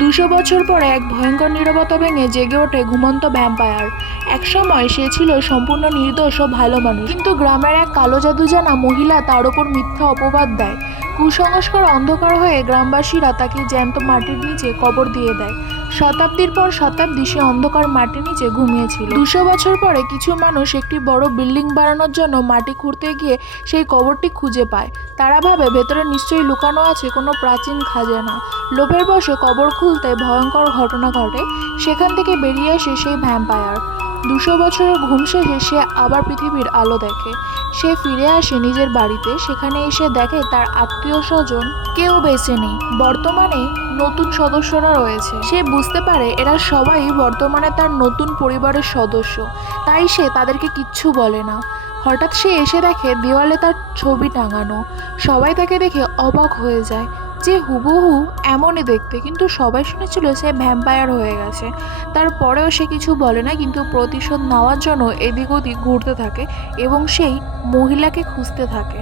200 বছর পরে এক ভয়ঙ্কর নীরবতা ভেঙে জেগে ওঠে ঘুমন্ত ভ্যাম্পায়ার। একসময় সে ছিল সম্পূর্ণ নির্দোষ ও ভালো মানুষ, কিন্তু গ্রামের এক কালো জাদু জানা মহিলা তার উপর মিথ্যা অপবাদ দেয়। কুসংস্কার অন্ধকার হয়ে গ্রামবাসীরা তাকে জ্যান্ত মাটির নিচে কবর দিয়ে দেয়। শতাব্দীর পর শতাব্দী সে অন্ধকার মাটির নিচে ঘুমিয়েছিল। 200 বছর পরে কিছু মানুষ একটি বড় বিল্ডিং বানানোর জন্য মাটি খুঁড়তে গিয়ে সেই কবরটি খুঁজে পায়। তারা ভাবে ভেতরে নিশ্চয়ই লুকানো আছে কোনো প্রাচীন খাজানা। লোভের বশে কবর খুলতে ভয়ঙ্কর ঘটনা ঘটে। সেখান থেকে বেরিয়ে আসে সেই ভ্যাম্পায়ার। 200 বছরের ঘুম শেষে সে আবার পৃথিবীর আলো দেখে। সে ফিরে আসে নিজের বাড়িতে। সেখানে এসে দেখে তার আত্মীয় স্বজন কেউ বেঁচে নেই। বর্তমানে নতুন সদস্যরা রয়েছে। সে বুঝতে পারে এরা সবাই বর্তমানে তার নতুন পরিবারের সদস্য, তাই সে তাদেরকে কিচ্ছু বলে না। হঠাৎ সে এসে দেখে দেওয়ালে তার ছবি টাঙানো। সবাই তাকে দেখে অবাক হয়ে যায়, যে হুবহু এমনই দেখতে, কিন্তু সবাই শুনেছিল সে ভ্যাম্পায়ার হয়ে গেছে। তারপরেও সে কিছু বলে না, কিন্তু প্রতিশোধ নেওয়ার জন্য এদিক ওদিক ঘুরতে থাকে এবং সেই মহিলাকে খুঁজতে থাকে।